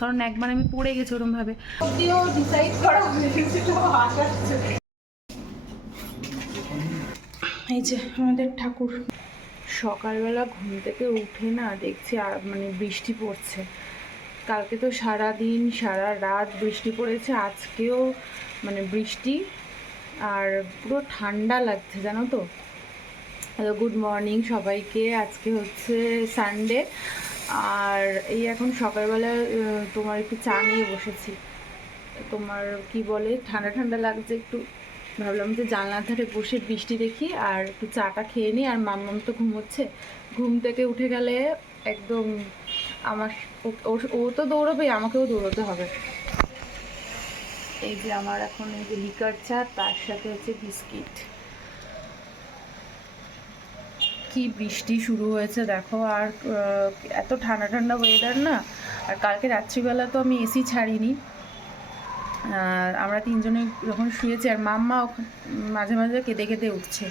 কারণ একবার আমি পড়ে গেছি ওরমভাবে। এই যে আমাদের ঠাকুর। সকালবেলা ঘুম থেকে উঠে না দেখছি আর মানে বৃষ্টি পড়ছে। কালকে তো সারা দিন সারা রাত বৃষ্টি পড়েছে আজকেও মানে বৃষ্টি আর পুরো ঠান্ডা লাগছে জানো তো? হ্যালো গুড মর্নিং সবাইকে। আজকে হচ্ছে সানডে আর এই এখন সকালবেলা তোমার একটু চা নিয়ে বসেছি। তোমার কি বলে, ঠান্ডা ঠান্ডা লাগছে একটু। ভাবলাম যে জানলার ধারে বসে বৃষ্টি দেখি আর একটু চাটা খেয়ে নিই। আর মাম্মাম তো ঘুমোচ্ছে। ঘুম থেকে উঠে গেলে একদম আমার ও- তো দৌড়বে, আমাকেও দৌড়তে হবে। এই যে আমার এখন এই যে লিকার চা, তার সাথে হচ্ছে বিস্কিট। কি বৃষ্টি শুরু হয়েছে দেখো, আর এত ঠান্ডা ঠান্ডা ওয়েদার না, আর কালকে রাত্রিবেলা তো আমি এসি ছাড়িনি। আমরা তিনজনে যখন শুয়েছি, আর মাম্মা মাঝে মাঝে কেঁদে কেঁদে উঠছে।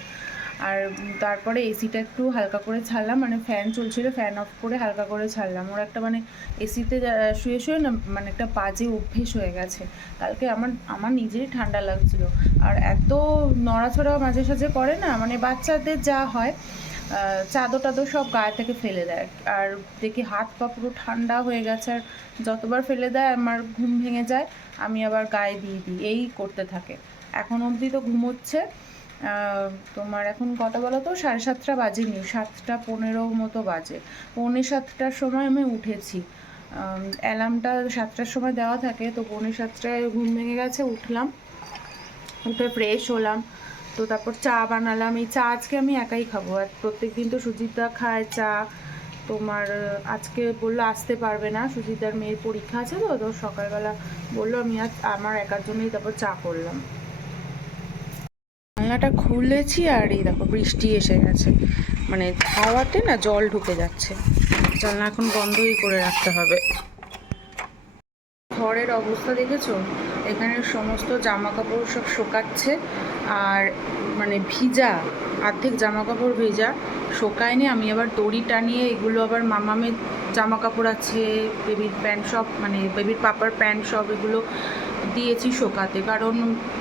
আর তারপরে এসিটা একটু হালকা করে ছাড়লাম মানে ফ্যান চলছিল ফ্যান অফ করে হালকা করে ছাড়লাম। ওর একটা মানে এসিতে শুয়ে শুয়ে না মানে একটা বাজে অভ্যেস হয়ে গেছে। কালকে আমার আমার নিজেরই ঠান্ডা লাগছিল। আর এত নড়াচড়া মাঝে সাঝে করে না মানে বাচ্চাদের যা হয় চাদর টাদর সব গায়ে থেকে ফেলে দেয়। আর দেখি হাত পা পুরো ঠান্ডা হয়ে গেছে, আর যতবার ফেলে দেয় আমার ঘুম ভেঙে যায়, আমি আবার গায়ে দিয়ে দিই। এই করতে থাকে। এখন অবধি তো ঘুমোচ্ছে। তোমার এখন কটা বলো তো? সাড়ে সাতটা বাজেনি, সাতটা পনেরো মতো বাজে। পৌনে সাতটার সময় আমি উঠেছি। অ্যালার্মটা সাতটার সময় দেওয়া থাকে, তো পৌনে সাতটায় ঘুম ভেঙে গেছে, উঠলাম। উঠে ফ্রেশ হলাম। তো তারপর চা বানালাম। এই চা আজকে আমি একাই খাব। আর প্রত্যেক দিন তো সুজিতদা খায় চা। তোমার আজকে বলল আসতে পারবে না। সুজিতদার মেয়ের পরীক্ষা আছে তো তো সকালবেলা বলল আমি আজ আমার একার জন্যই তারপর চা করলাম। জানলাটা খুলেছি আর এই দেখো বৃষ্টি এসে গেছে। মানে হাওয়াতে না জল ঢুকে যাচ্ছে। জানলা এখন বন্ধই করে রাখতে হবে। ঘরের অবস্থা দেখেছ? এখানে সমস্ত জামা কাপড় সব শোকাচ্ছে আর মানে ভিজা অর্ধেক জামা কাপড় ভেজা। শোকায়নি, আমি আবার দড়ি টানিয়ে এগুলো আবার মামামের জামা কাপড় আছে বেবির প্যান্ট সব মানে বেবির পাপার প্যান্ট সব এগুলো দিয়েছি শোকাতে। কারণ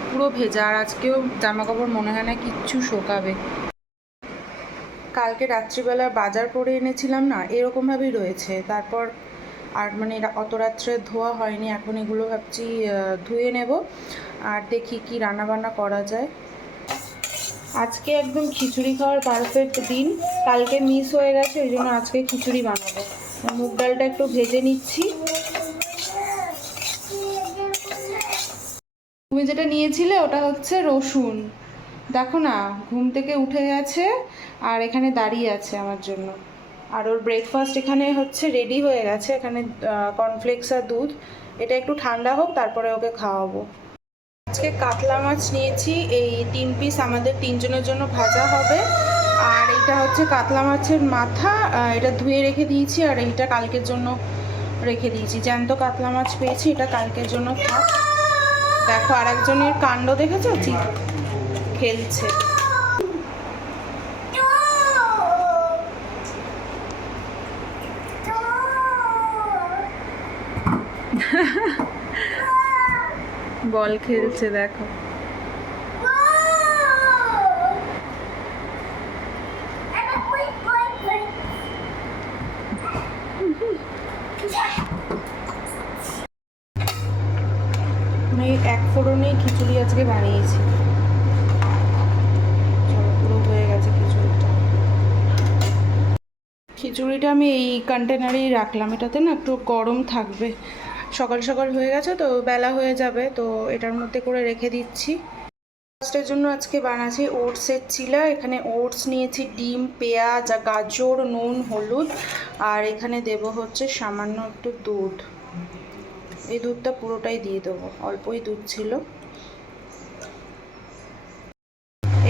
পুরো ভেজা আর আজকেও জামা কাপড় মনে হয় না কিচ্ছু শোকাবে। কালকে রাত্রিবেলা বাজার করে এনেছিলাম না, এরকমভাবেই রয়েছে। তারপর আর মানে অত রাত্রে ধোয়া হয়নি, এখন এগুলো ভাবছি ধুয়ে নেব আর দেখি কি রান্না বান্না করা যায়। আজকে একদম খিচুড়ি খাওয়ার পারফেক্ট দিন। কালকে মিস হয়ে গেছে, ওই জন্য আজকে খিচুড়ি বানাবো। মুগ ডালটা একটু ভেজে নিচ্ছি। তুমি যেটা নিয়েছিলে ওটা হচ্ছে রসুন। দেখো না, ঘুম থেকে উঠে গেছে আর এখানে দাঁড়িয়ে আছে আমার জন্য। আর ওর ব্রেকফাস্ট এখানে হচ্ছে রেডি হয়ে গেছে। এখানে কর্নফ্লেক্স আর দুধ। এটা একটু ঠান্ডা হোক, তারপরে ওকে খাওয়াবো। আজকে কাতলা মাছ নিয়েছি। এই তিন পিস আমাদের তিনজনের জন্য ভাজা হবে। আর এটা হচ্ছে কাতলা মাছের মাথা। এটা ধুয়ে রেখে দিয়েছি আর এইটা কালকের জন্য রেখে দিয়েছি। জ্যান্ত কাতলা মাছ পেয়েছি, এটা কালকের জন্য থাক। দেখো আর একজনের কাণ্ড দেখেছ? খেলছে। বল খেলছে দেখো। আমি এক ফোড়নে খিচুড়ি আজকে বানিয়েছি। পুরো হয়ে গেছে খিচুড়িটা। খিচুড়িটা আমি এই কন্টেনারেই রাখলাম। এটাতে না একটু গরম থাকবে। সকাল সকাল হয়ে গেছে, তো বেলা হয়ে যাবে, তো এটার মধ্যে করে রেখে দিচ্ছি। ফার্স্টের জন্য আজকে বানাচ্ছি ওটসের চিলা, এখানে ওটস নিয়েছি, ডিম, পেঁয়াজ, আর গাজর, নুন, হলুদ, আর এখানে দেব হচ্ছে সামান্য একটু দুধ। এই দুধটা পুরোটাই দিয়ে দেবো, অল্পই দুধ ছিল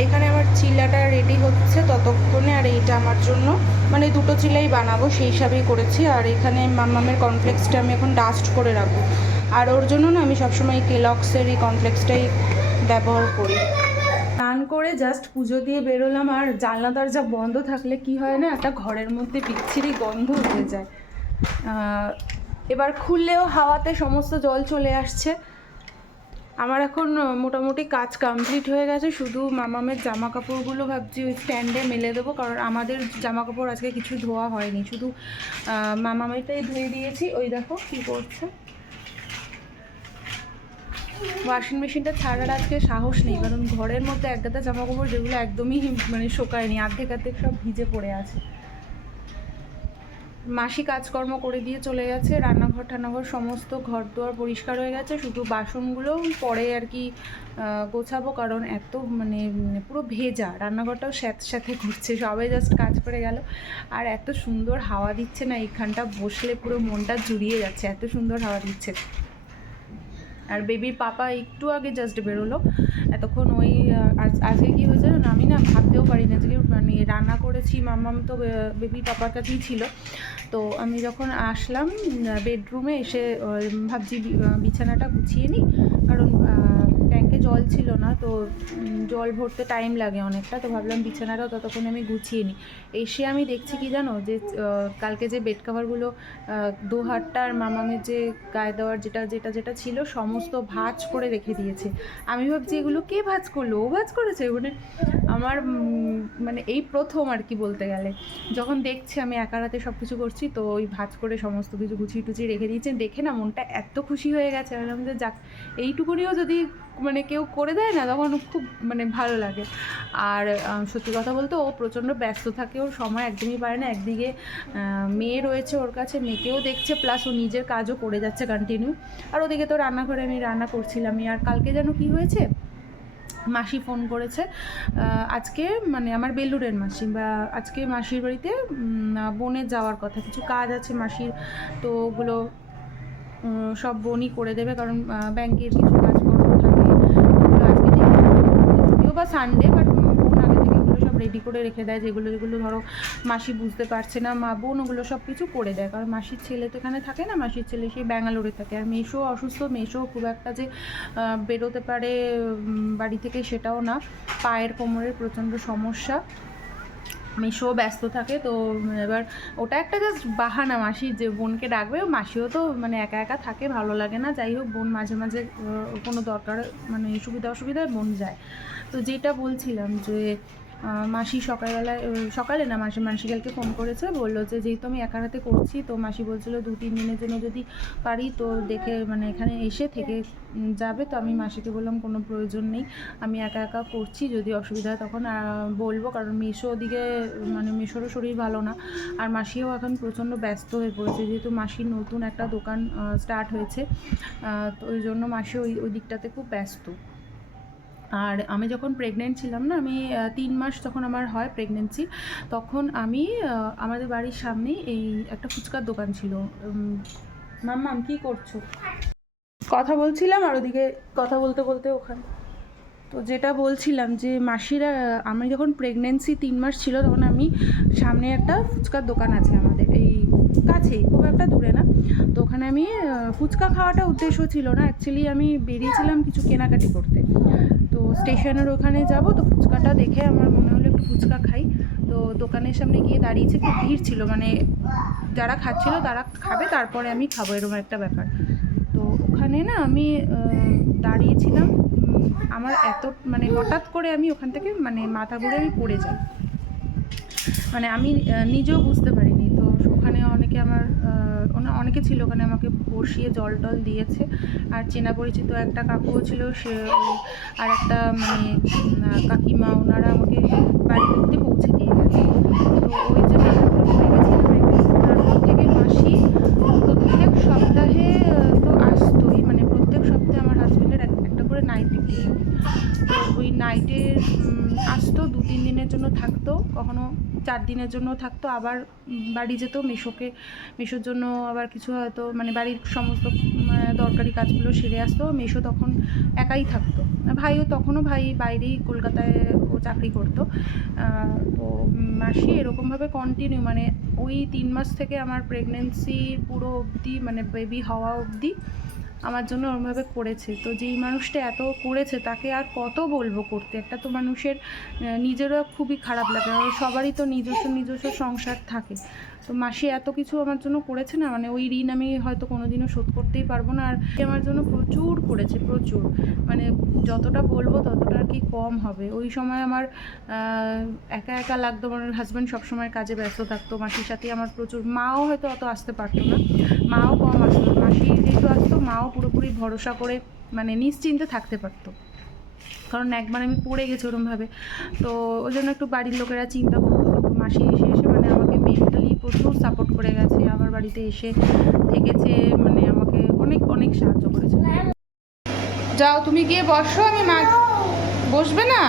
এখানে আমার চিলাটা রেডি হচ্ছে এইটা আমার জন্য। মানে দুটো চিলাই বানাবো, সেই হিসাবেই করেছি। আর এখানে মাম্মামের কর্নফ্লেক্সটা আমি এখন ডাস্ট করে রাখব। আর ওর জন্য না আমি সবসময় কেলক্সের এই কর্নফ্লেক্সটাই ব্যবহার করি। স্নান করে জাস্ট পুজো দিয়ে বেরোলাম, আর জানলা দরজা বন্ধ থাকলে কি হয় না, একটা ঘরের মধ্যে বিচ্ছিরি গন্ধ হয়ে যায়। এবার খুললেও হাওয়াতে সমস্ত জল চলে আসছে। আমার এখন মোটামুটি কাজ কমপ্লিট হয়ে গেছে। শুধু মামামের জামা কাপড়গুলো ভাবছি ওই স্ট্যান্ডে মেলে দেবো, কারণ আমাদের জামা কাপড় আজকে কিছু ধোয়া হয়নি। শুধু মামামেরটাই ধুয়ে দিয়েছি। ওই দেখো কী করছে। ওয়াশিং মেশিনটা ছাড়ার আজকে সাহস নেই, কারণ ঘরের মধ্যে এক গাদা জামা কাপড় যেগুলো একদমই মানে শোকায়নি, অর্ধেক অর্ধেক সব ভিজে পড়ে আছে। মাসি কাজকর্ম করে দিয়ে চলে গেছে, রান্নাঘর টান্নাঘর সমস্ত ঘর দুয়ার পরিষ্কার হয়ে গেছে, শুধু বাসনগুলো পরে আর কি গোছাবো কারণ এত মানে পুরো ভেজা, রান্নাঘরটাও স্যাঁত স্যাঁতে ঘুরছে সবাই জাস্ট কাজ করে গেল। আর এত সুন্দর হাওয়া দিচ্ছে না, এইখানটা বসলে পুরো মনটা জুড়িয়ে যাচ্ছে, এত সুন্দর হাওয়া দিচ্ছে। আর বেবির পাপা একটু আগে জাস্ট বেরোলো, এতক্ষণ ওই, আজ, আজকে কী হয়েছে জানো? আমি না ভাবতেও পারি না আজকে মানে রান্না করেছি, মামাম তো বেবি পাপার কাছেই ছিল তো আমি যখন আসলাম বেডরুমে এসে ভাবছি বিছানাটা গুছিয়ে নিই কারণ জল ছিল না, তো জল ভরতে টাইম লাগে অনেকটা, তো ভাবলাম বিছানাটাও ততক্ষণ আমি গুছিয়ে নিই। এসে আমি দেখছি কি জানো, যে কালকে যে বেড কাভারগুলো দু হাতটা আর মামামের যে গায়ে দেওয়ার যেটা যেটা যেটা ছিল, সমস্ত ভাঁজ করে রেখে দিয়েছে। আমি ভাবছি, এগুলো কে ভাঁজ করল? ও ভাঁজ করেছে? মানে আমার মানে এই প্রথম আর কি বলতে গেলে। যখন দেখছি আমি একা রাতে সব কিছু করছি, তো ওই ভাঁজ করে সমস্ত কিছু গুছিয়ে টুচিয়ে রেখে দিয়েছেন দেখে না মনটা এত খুশি হয়ে গেছে। আমি যে, যাক, এইটুকুনিও যদি মানে কেউ করে দেয় না, তখন খুব মানে ভালো লাগে। আর সত্যি কথা বলতে ও প্রচণ্ড ব্যস্ত থাকে, ওর সময় একদমই পারে না। একদিকে মেয়ে রয়েছে ওর কাছে, মেয়েকেও দেখছে প্লাস ও নিজের কাজও করে যাচ্ছে কন্টিনিউ আর ওদিকে তো রান্নাঘরে আমি রান্না করছিলামই। আর কালকে যেন কি হয়েছে? মাসি ফোন করেছে আজকে মানে আমার বেলুরের মাসি বা আজকে মাসির বাড়িতে বোনের যাওয়ার কথা। কিছু কাজ আছে মাসির, তো ওগুলো সব বোনই করে দেবে কারণ ব্যাংকের কিছু কাজকর্ম থাকে ওগুলো আজকে যেহেতু যদিও বা সানডে বাট বোন আগে থেকে ওগুলো সব রেডি করে রেখে দেয়। যেগুলো যেগুলো ধরো মাসি বুঝতে পারছে না, মা বোন ওগুলো সব কিছু করে দেয়। কারণ মাসির ছেলে তো এখানে থাকে না, মাসির ছেলে সেই ব্যাঙ্গালোরে থাকে। আর মেশো অসুস্থ মেশো খুব একটা যে বেরোতে পারে বাড়ি থেকে সেটাও না। পায়ের কোমরের প্রচণ্ড সমস্যা। মেশো ব্যস্ত থাকে, তো এবার ওটা একটা জাস্ট বাহানা, মাসি যে বোনকে ডাকবে, মাসিও তো মানে একা একা থাকে, ভালো লাগে না, যাই হোক, বোন মাঝে মাঝে কোনো দরকার মানে সুবিধা অসুবিধায় বোন যায়। তো যেটা বলছিলাম যে মাসি সকালবেলায় সকালে না, মাসি মাসিকালকে ফোন করেছে, বলল যে, যেহেতু আমি একা হাতে করছি, তো মাসি বলছিল দু, তিন দিনের জন্য যদি পারি, তো দেখে মানে এখানে এসে থেকে যাবে। তো আমি মাসিকে বললাম, কোনো প্রয়োজন নেই, আমি একা একা করছি, যদি অসুবিধা হয় তখন বলব। কারণ মিশো ওদিকে মানে মেশোরও শরীর ভালো না, আর মাসিও এখন প্রচণ্ড ব্যস্ত হয়ে পড়েছে। যেহেতু মাসির নতুন একটা দোকান স্টার্ট হয়েছে তো ওই জন্য মাসি ওই ওই দিকটাতে খুব ব্যস্ত। আর আমি যখন প্রেগনেন্ট ছিলাম না, আমি তিন মাস যখন আমার হয় প্রেগনেন্সি তখন আমি আমাদের বাড়ির সামনে এই একটা ফুচকার দোকান ছিল। মাম্মাম, কি করছ? কথা বলছিলাম আর ওদিকে কথা বলতে বলতে ওখানে তো যেটা বলছিলাম যে মাসিরা আমি যখন প্রেগনেন্সি তিন মাস ছিল, তখন আমি সামনে একটা ফুচকার দোকান আছে আমাদের, এই কাছেই, খুব একটা দূরে না। তো ওখানে আমি ফুচকা খাওয়াটা উদ্দেশ্য ছিল না। অ্যাকচুয়ালি আমি বেরিয়েছিলাম কিছু কেনাকাটি করতে। তো স্টেশনের ওখানে যাব, তো ফুচকাটা দেখে আমার মনে হলো একটু ফুচকা খাই। তো দোকানের সামনে গিয়ে দাঁড়িয়েছে, খুব ভিড় ছিল। মানে যারা খাচ্ছিল তারা খাবে, তারপরে আমি খাব, এরকম একটা ব্যাপার। তো ওখানে না আমি দাঁড়িয়েছিলাম। আমার এত মানে হঠাৎ করে আমি ওখান থেকে মানে মাথা ঘুরে আমি পড়ে যাই। মানে আমি নিজেও বুঝতে পারিনি। তো ওখানে অনেকে আমার অনেকে ছিল ওখানে আমাকে বসিয়ে জল টল দিয়েছে। আর চেনা পরিচিত একটা কাকুও ছিল, সে আর একটা মানে কাকিমা, ওনারা আমাকে বাড়ি অব্দি পৌঁছে দিয়ে গেছে। তো ওই যে ব্যাপারগুলো হয়ে গেছিল তারপর থেকে মাসি প্রত্যেক সপ্তাহে আহ, তো আসতোই মানে প্রত্যেক সপ্তাহে আমার হাজব্যান্ডের একটা করে নাইট ডিউটি তো ওই নাইটে আসতো দু তিন দিনের জন্য থাকতো, কখনো চার দিনের জন্য থাকতো, আবার বাড়ি যেত মেশোকে, মেশোর জন্য আবার কিছু হয়তো মানে বাড়ির সমস্ত দরকারি কাজগুলো সেরে আসতো, মেশো তখন একাই থাকতো। ভাইও তখনও ভাই বাইরেই কলকাতায় ও চাকরি করতো। তো মাসি এরকমভাবে কন্টিনিউ মানে ওই তিন মাস থেকে আমার প্রেগনেন্সির পুরো অবধি মানে বেবি হওয়া অবধি আমার জন্য ওরমভাবে করেছে। তো যেই মানুষটা এত করেছে, তাকে আর কত বলব করতে? একটা তো মানুষের নিজেরও খুবই খারাপ লাগে। সবারই তো নিজস্ব নিজস্ব সংসার থাকে। তো মাসি এত কিছু আমার জন্য করেছে না মানে ওই ঋণ আমি হয়তো কোনোদিনও শোধ করতেই পারব না। আর আমার জন্য প্রচুর করেছে, প্রচুর। মানে যতটা বলব ততটা আর কি কম হবে। ওই সময় আমার একা একা লাগতো, আমার হাজব্যান্ড সবসময় কাজে ব্যস্ত থাকতো, মাসির সাথে আমার প্রচুর, মাও হয়তো অত আসতে পারতো না। মাও কম আসতো, মাসি যেহেতু আসতো, মাও পুরোপুরি ভরসা করে মানে নিশ্চিন্তে থাকতে পারতো। কারণ একবার আমি পড়ে গেছি ওরমভাবে। তো ওই জন্য একটু বাড়ির লোকেরা চিন্তা করতো মাসি এসে এসে মানে আমাকে মেন্টালি প্রচুর সাপোর্ট করে গেছে, আমার বাড়িতে এসে থেকেছে মানে আমাকে অনেক অনেক সাহায্য করেছে। যাও, তুমি গিয়ে বসো, আমি মাছ বসবে না?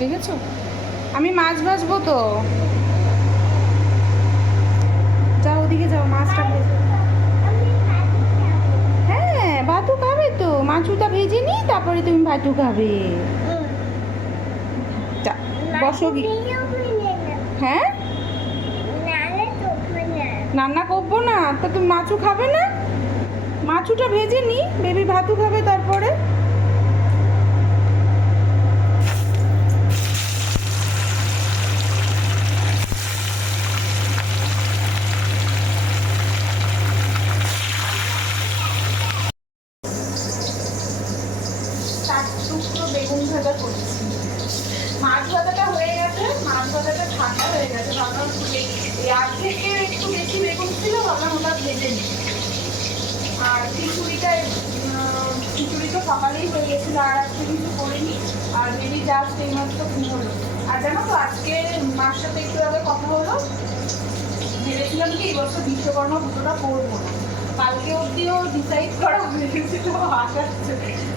দেখেছ? আমি মাছ ভাজবো তো। যাও, ওদিকে যাও, মাছটা ভেজে হ্যাঁ ভাতু খাবে তো। মাছুটা ভেজে নি, তারপরে তুমি ভাতু খাবে। বসো কি হ্যাঁ রান্না করব না, তা তুমি মাছু খাবে না? মাছুটা ভেজে নি, বেবি ভাতু খাবে তারপরে চার টুকরো বেগুন ভাজা করছি মাছ ভাজাটা হয়ে গেছে মাছ ভাজাটা ঠান্ডা হয়ে গেছে ভাবলাম একটু বে- এই অর্ধেকে একটু বেশি বেগুন ছিল ভাবলাম ওটা ভেজে নিই আর খিচুড়িটা উম, খিচুড়ি তো সকালেই হয়ে গেছিল আর আজকে কিছু করিনি। আর বেবি জাস্ট এই মাত্র ঘুমোলো আর জানো তো, আজকে মার সাথে একটু আগে কথা হলো। ভেবেছিলাম কি, এই বছর বিশ্বকর্মা পুজোটা করব না। কালকে অবধিও ডিসাইড করা হয়ে গেছিল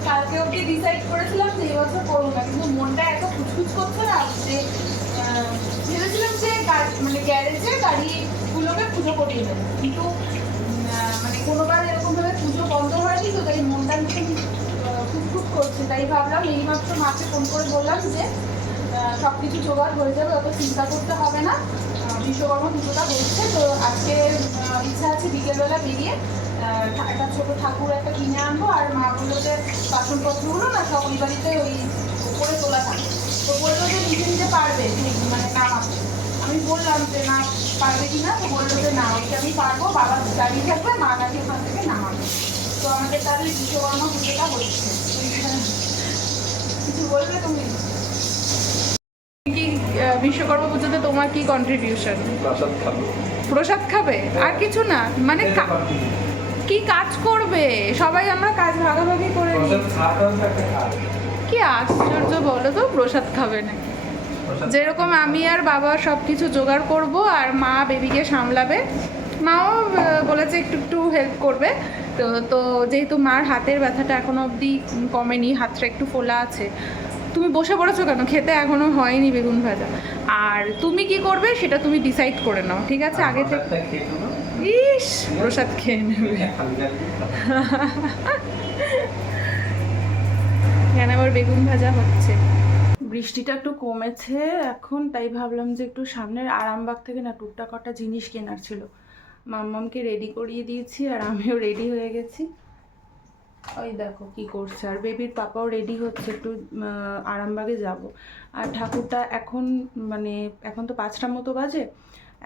কালকে অবধি ডিসাইড করেছিলাম যে এই বছর করব না, কিন্তু মনটা এত খুচখুচ করছে না যে ভেবেছিলাম যে মানে গ্যারেজে গাড়িগুলোকে পুজো করিয়ে দেবো। কিন্তু মানে কোনোবার এরকমভাবে পুজো বন্ধ হয়নি, তো তাই মনটা ভীষণ খুঁতখুত করছে, তাই ভাবলাম এইমাত্র মাকে ফোন করে বললাম যে সব কিছু জোগাড় হয়ে যাবে, অত চিন্তা করতে হবে না। বিশ্বকর্মা পুজোটা হচ্ছে, তো আজকে ইচ্ছা আছে বিকেলবেলা বেরিয়ে একটা ছোট ঠাকুর একটা কিনে আনব, আর মা বলল যে বাসনপত্রগুলো না সব ওই বাড়িতে ওই উপরে তোলা থাকে। তো বলল যে নিজে নিজে পারবে মানে নামাতে আমি বললাম যে না, পারবে কি না? তো বলল যে না, ওইটা আমি পারব, বাবা দাঁড়িয়ে থাকবে, মা নাকি ওখান থেকে নামাবে তো আমাদের তাহলে বিশ্বকর্মা পুজোটা হচ্ছে। কিছু বলবে তুমি? কি বিশ্বকর্মা পুজোতে তোমার কি কন্ট্রিবিউশন প্রসাদ খাবে। আর কিছু না? মানে কি কাজ করবে? সবাই আমরা কাজ ভাগাভাগি করে নিই। কি আশ্চর্য বলো তো প্রসাদ খাবে না যেরকম আমি আর বাবা সব কিছু জোগাড় করব আর মা বেবিকে সামলাবে মাও বলেছে একটু একটু হেল্প করবে। তো তো যেহেতু মার হাতের ব্যথাটা এখনও অবধি কমেনি হাতটা একটু ফোলা আছে তুমি বসে পড়েছো কেন? খেতে এখনও হয়নি বেগুন ভাজা। আর তুমি কি করবে সেটা তুমি ডিসাইড করে নাও ঠিক আছে? আগে থেকে ইস প্রসাদ খেয়ে নেবে। খালি এখানে আবার বেগুন ভাজা হচ্ছে? বৃষ্টিটা একটু কমেছে এখন তাই ভাবলাম যে একটু সামনের আরামবাগ থেকে না টুকটাক কটা জিনিস কেনার ছিল। মাম্মামকে রেডি করিয়ে দিয়েছি আর আমিও রেডি হয়ে গেছি। ওই দেখো কি করছে। আর বেবির পাপাও রেডি হচ্ছে একটু আরামবাগে যাব। আর ঠাকুরটা এখন মানে এখন তো পাঁচটা মতো বাজে।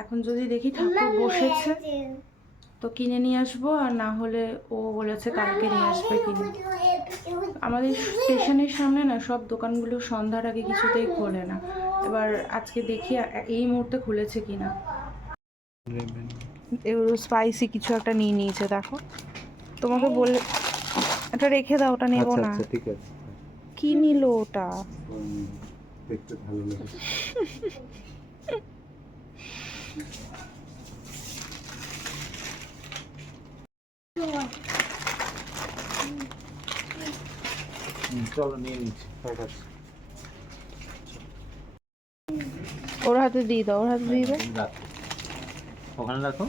এখন যদি দেখি ঠাকুর বসেছে তো কিনে নিয়ে আসব। আর না হলে ও বলেছে কালকে নিয়ে আসবে কিনে। আমাদের স্টেশনের সামনে না সব দোকানগুলো সন্ধ্যার আগে কিছুতেই খোলে না। এবার আজকে দেখি এই মুহূর্তে খুলেছে কিনা। স্পাইসি কিছু একটা নিয়ে নিয়েছে দেখো। তোমাকে বলে এটা রেখে দাও ওটা নেব আচ্ছা না। আচ্ছা ঠিক আছে। কি নিল ওটা? দেখতে ভালো লাগে চলো নিয়ে নিচ্ছি ওর হাতে দিয়ে দাও ওর হাতে দিয়ে দাও। ওখানে রাখো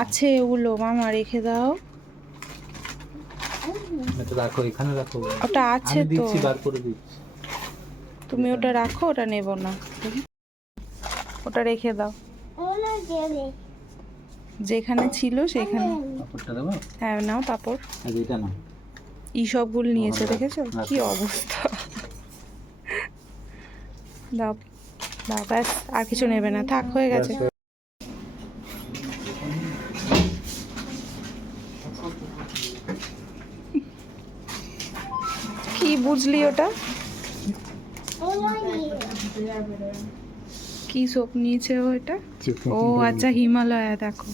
আছে ওগুলো মামা রেখে দাও। রাখো এখানে রাখো। ওটা আছে তো। দিচ্ছি বার করে দিচ্ছি। তুমি ওটা রাখো ওটা নেব না। ওটা রেখে দাও। যেখানে ছিল সেখানে। হ্যাঁ নাও এটা না সবগুলো নিয়েছে দেখেছ। কি অবস্থা। দাও দাও ব্যাস আর কিছু নেবে না। থাক হয়ে গেছে। কি বুঝলি ওটা? কি সোপ নিয়েছে ও এটা? ও আচ্ছা হিমালয়া দেখো।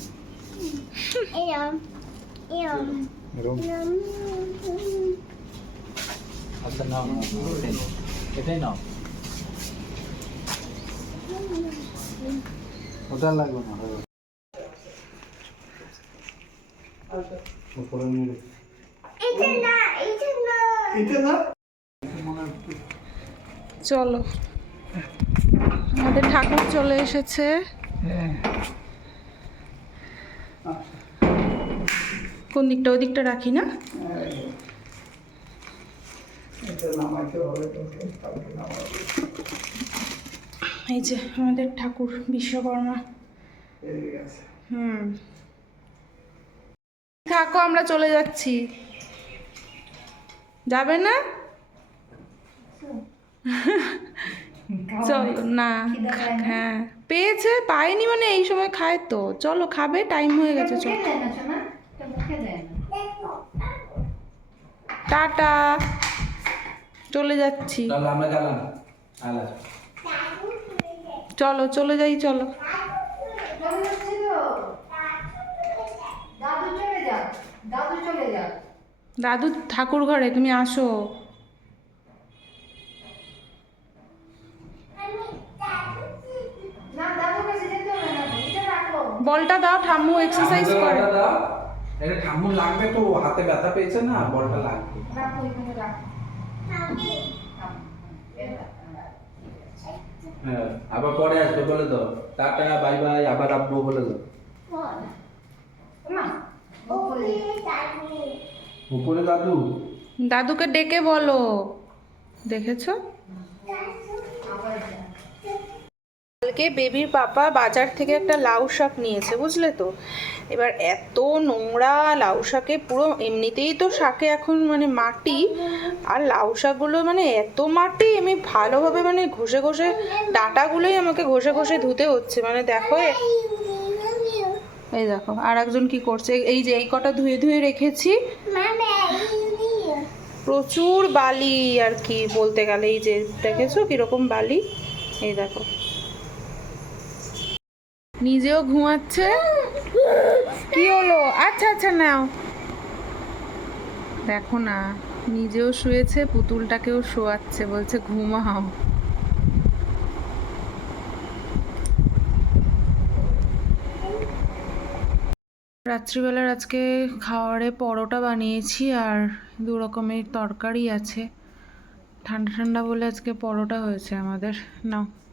আচ্ছা নাও নাও, এটাই নাও। ওটা লাগবে না হবে। উপরে নিয়ে রেখে। চলো আমাদের ঠাকুর চলে এসেছে কোন দিকটা, ওই দিকটা রাখি না? এই যে আমাদের ঠাকুর বিশ্বকর্মা। হুম। থাকো, আমরা চলে যাচ্ছি। যাবে না? চলো, না হ্যাঁ। পেয়েছে পায়নি মানে এই সময় খায় তো। চলো, খাবে টাইম হয়ে গেছে, চলো। টাটা। চলে যাচ্ছি। তাহলে আমরা গেলাম। আলা। চলো চলে যাই চলো। দাদু চলে যা দাদু চলে যা দাদু ঠাকুর ঘরে তুমি আসো। বলটা দাও ঠাম্মু এক্সারসাইজ করে। এটা ঠাম্মু লাগবে তো? হাতে ব্যথা পেয়েছে না? বলটা লাগবে। হ্যাঁ আবার পরে আসবে বলে দাও। টাটা, বাই বাই, আবার আসব বলে দাও। উপরে দাদু? দাদুকে ডেকে বলো। দেখেছ? কালকে বেবির পাপা বাজার থেকে একটা লাউ শাক নিয়েছে বুঝলে তো? এবার এত নোংরা লাউ শাকে পুরো এমনিতেই তো শাকে এখন মানে মাটি আর লাউ শাকগুলো মানে এত মাটি আমি ভালোভাবে মানে ঘষে ঘষে ডাটাগুলোই আমাকে ঘষে ঘষে ধুতে হচ্ছে। মানে দেখো এই দেখো আর একজন কি করছে? এই যে এই কটা ধুয়ে ধুয়ে রেখেছি। প্রচুর বালি আর কি বলতে গেলে এই যে দেখেছ কীরকম বালি? এই দেখো। নিজেও ঘুমাচ্ছে? কি হলো? আচ্ছা আচ্ছা নাও। দেখো না, নিজেও শুয়েছে, পুতুলটাকেও শোয়াচ্ছে, বলছে, ঘুমাও। রাত্রিবেলার আজকে খাওয়ারে পরোটা বানিয়েছি আর দু রকমের তরকারি আছে। ঠান্ডা ঠান্ডা বলে আজকে পরোটা হয়েছে আমাদের। নাও।